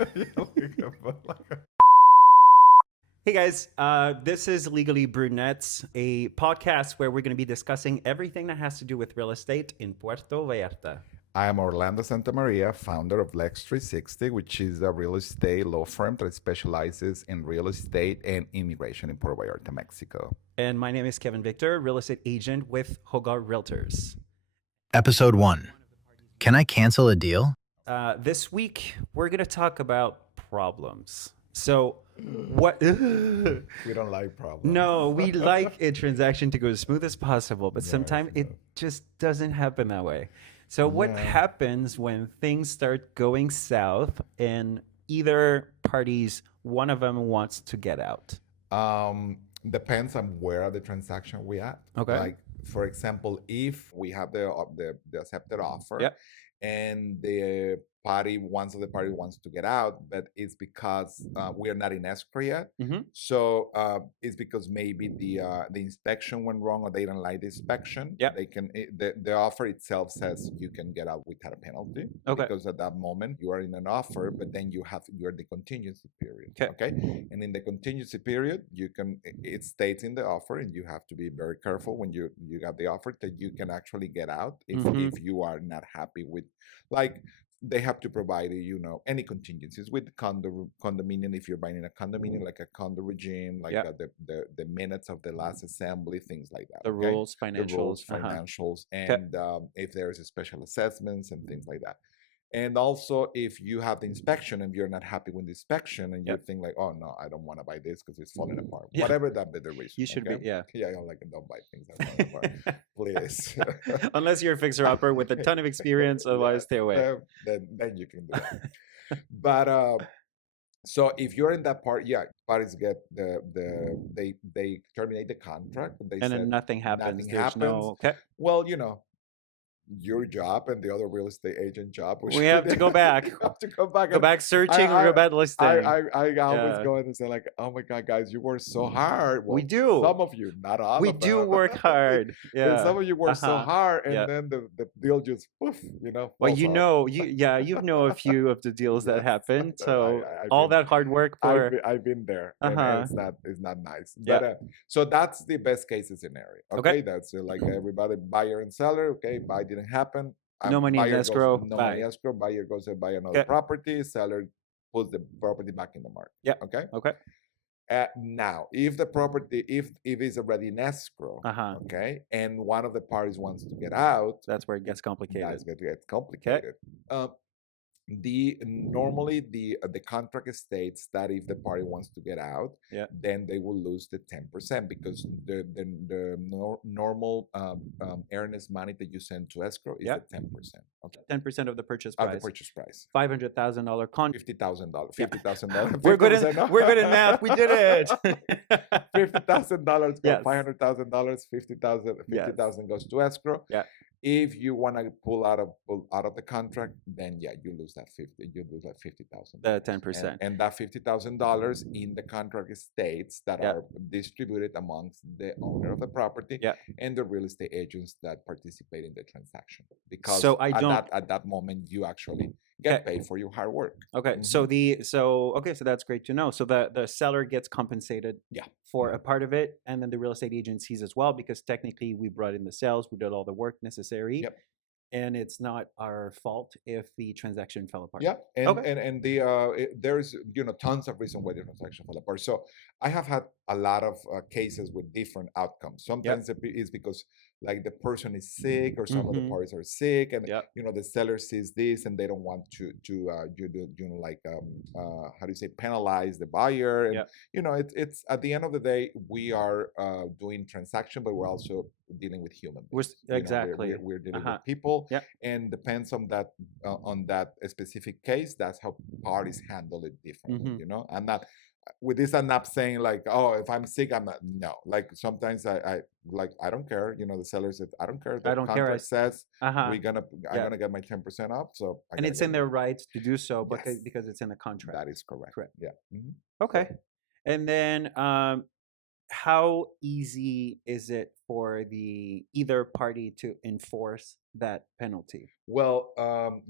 Hey guys, this is Legally Brunettes, a podcast where we're going to be discussing everything that has to do with real estate in Puerto Vallarta. I am Orlando Santamaria, founder of Lex 360, which is a real estate law firm that specializes in real estate and immigration in Puerto Vallarta, Mexico. And my name is Kevin Victor, real estate agent with Hogar Realtors. Episode 1. Can I cancel a deal? This week, we're going to talk about problems. So, what? We don't like problems. No, we like a transaction to go as smooth as possible, but Yes, sometimes it just doesn't happen that way. So, what Yeah. happens when things start going south and either parties, one of them wants to get out? Depends on where the transaction we at. Okay. Like, for example, if we have the accepted offer, Yep. and the party, once of the party wants to get out, but it's because we are not in escrow yet. Mhm. So it's because maybe the inspection went wrong or they don't like the inspection. Yep. They can the offer itself says you can get out without a penalty. Okay. Because at that moment you are in an offer, but then you're the contingency period. Okay. And in the contingency period, it states in the offer, and you have to be very careful when you got the offer that you can actually get out Mhm. if you are not happy with, like, they have to provide any contingencies with condominium. If you're buying a condominium, like a condo regime, like Yep. the minutes of the last assembly, things like that. The okay? rules, The financials. rules, financials, and if there is a special assessments and things like that. And also, if you have the inspection and you're not happy with the inspection, and you Yep. think like, oh no, I don't want to buy this because it's falling apart. Yeah. Whatever that be the reason. You should be, yeah. Yeah, I'm like, don't buy things that fall apart, please. Unless you're a fixer-upper with a ton of experience, otherwise stay away. Then you can do that. But so if you're in that part, yeah, parties get they terminate the contract, and they And then said nothing happens. nothing There's happens. no. Okay. Well, your job and the other real estate agent job. We have to go back. You have to go back. Go and back searching or go back listing. I always Yeah. go in and say like, oh my God, guys, you work so hard. We Well, do. Some of you, not all We of do them. work hard. And Yeah. some of you work so Uh-huh. hard, and Yeah. then the deal just poof, Well, falls you off. know, you know a few of the deals that Yes. happen. So I've all been- that hard work for. I've been there, and Uh-huh. it's not nice. Yeah. But so that's the best case scenario. Okay. Okay, that's like everybody, buyer and seller. Okay, buy didn't happen. No money in Buyer goes- escrow, No buy. money escrow. Buyer goes and buy another Okay. property. Seller puts the property back in the market. Yeah. Okay. Okay. Now, if the property, if it's already in escrow, Uh-huh. okay, and one of the parties wants to get out, That's where it gets complicated. that's going to get complicated. Normally the contract states that if the party wants to get out, Yeah. then they will lose the 10%, because the normal earnest money that you send to escrow is Yeah. the 10%. Okay, 10% of the purchase of price. the purchase price. $500,000 contract. $50,000. Yeah. $50,000. We're good in math. We did it. $50,000 Yes. $500,000, $50,000 goes to escrow. Yeah. If you want to pull out of the contract, then yeah, you lose that $50,000. The 10%. And that $50,000 in the contract states that Yeah. are distributed amongst the owner of the property, Yeah. and the real estate agents that participate in the transaction. Because So I don't- at that moment you actually get paid for your hard work. Okay, Mhm. so that's great to know. So the seller gets compensated Yeah. for a part of it, and then the real estate agent sees as well, because technically we brought in the sales, we did all the work necessary, Yep. and it's not our fault if the transaction fell apart. Yeah, and Okay. and there's tons of reasons why the transaction fell apart. So I have had a lot of cases with different outcomes. Sometimes it's because like the person is sick, or some of the Mhm. parties are sick, and Yep. the seller sees this and they don't want to how do you say, penalize the buyer. And Yep. it's at the end of the day, we are doing transaction, but we're also dealing with human We're beings. exactly. We're dealing Uh-huh. with people. Yep. And depends on that specific case. That's how parties handle it differently. Mhm. I'm not with this. I'm not saying like, oh, if I'm sick, I'm not. No, like sometimes I don't care. The seller says, I don't care. The I don't care. contract says Uh-huh. I'm Yeah. gonna get my 10% off. So And it's in their rights to do so, Yes. because it's in the contract. That is correct. Correct. Yeah. Mhm. Okay. And then how easy is it for the either party to enforce that penalty? Well,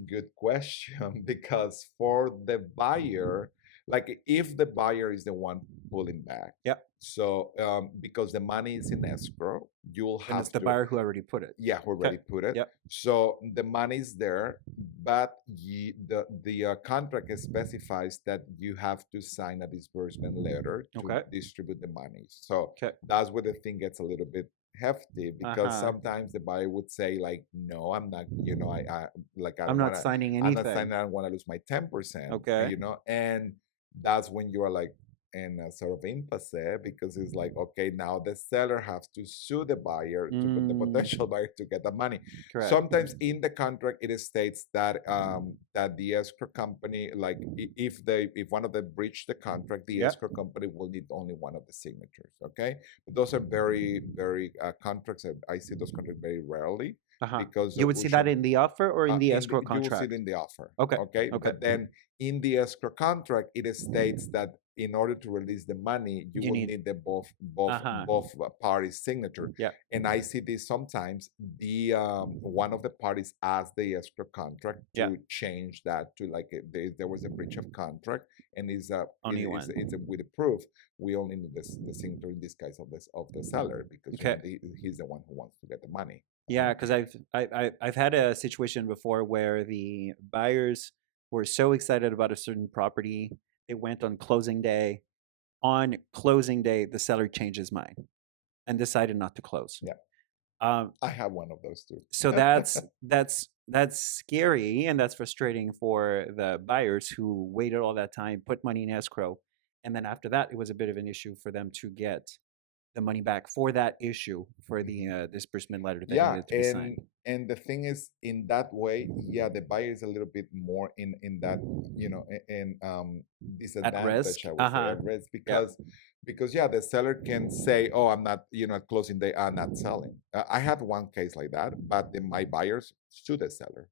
good question. Because for the buyer, like if the buyer is the one pulling back, Yep. so because the money is in escrow, you'll And it's have the to, buyer who already put it. yeah, who already put it. Yep. So the money is there, but the contract specifies that you have to sign a disbursement letter to Okay. distribute the money. So Okay. that's where the thing gets a little bit hefty, because Uh-huh. sometimes the buyer would say like, no, I'm not, I like I I'm don't not want to, signing I'm not anything. signing, I don't want to lose my 10%, Okay. and that's when you are like in a sort of impasse, because it's like, okay, now the seller has to sue the buyer, to the potential buyer, to get the money. Correct. Sometimes in the contract it states that that the escrow company, like if one of them breached the contract, the Yep. escrow company will need only one of the signatures. Okay, but those are very contracts. I see those contracts very rarely, Uh-huh. because You would see that in the offer or in the escrow you will see contract? it in the offer. Okay. Okay. Okay. But then in the escrow contract, it states that in order to release the money, you will need the Uh-huh. both parties' signature. Yeah. And I see this sometimes. The one of the parties asks the escrow contract to Yeah. change that to like there was a breach of contract, and Only one. it's with the proof. We only need the signature in this case of the seller, because Okay. he's the one who wants to get the money. Yeah, because I've had a situation before where the buyers were so excited about a certain property, it went on closing day. On closing day, the seller changed his mind and decided not to close. Yeah. Um, I have one of those too. so that's scary and that's frustrating for the buyers who waited all that time, put money in escrow, and then after that, it was a bit of an issue for them to get the money back for that issue for the disbursement letter that Yeah, needed to be signed. and the thing is, in that way, yeah, the buyer is a little bit more in that, in disadvantage, I would say, at risk, because yeah, the seller can say, oh, I'm not, at closing day, I'm not selling. I had one case like that, but my buyers sued the seller,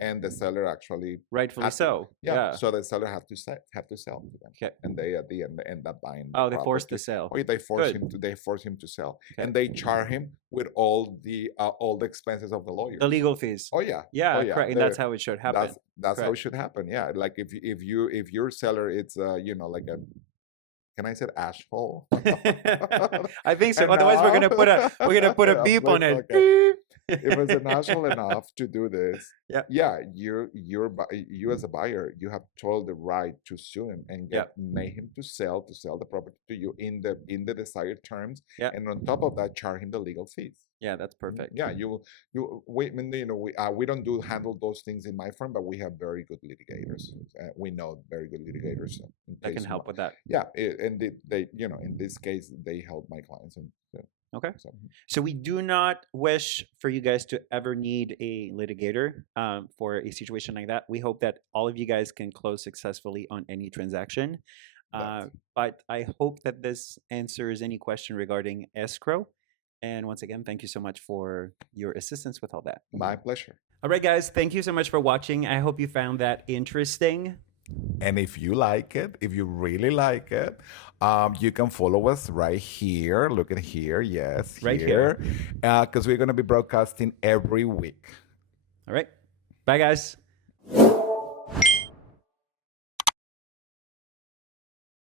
and the seller actually Rightfully had to- so. yeah, so the seller have to sell to them, Okay. and they at the end up buying. Oh, they forced the sale. Oh, they force him to sell, and they charge him with all the expenses of the lawyer. The legal fees. Oh yeah. Yeah, Oh yeah. correct. And that's how it should happen. That's how it should happen. Yeah. Like if your seller, it's like a, can I say asphalt? I think so. Otherwise, we're gonna put a beep on it. Okay. If it's natural enough to do this, yeah, you as a buyer, you have total the right to sue him and make him to sell the property to you in the desired terms, and on top of that, charge him the legal fees. Yeah, that's perfect. Yeah, we don't handle those things in my firm, but we have very good litigators. We know very good litigators that can help with that. Yeah, and they in this case they help my clients. And okay, so we do not wish for you guys to ever need a litigator for a situation like that. We hope that all of you guys can close successfully on any transaction. But I hope that this answers any question regarding escrow. And once again, thank you so much for your assistance with all that. My pleasure. All right, guys, thank you so much for watching. I hope you found that interesting. And if you like it, if you really like it, you can follow us right here. Look at here. Yes, right here. Because we're going to be broadcasting every week. All right. Bye, guys.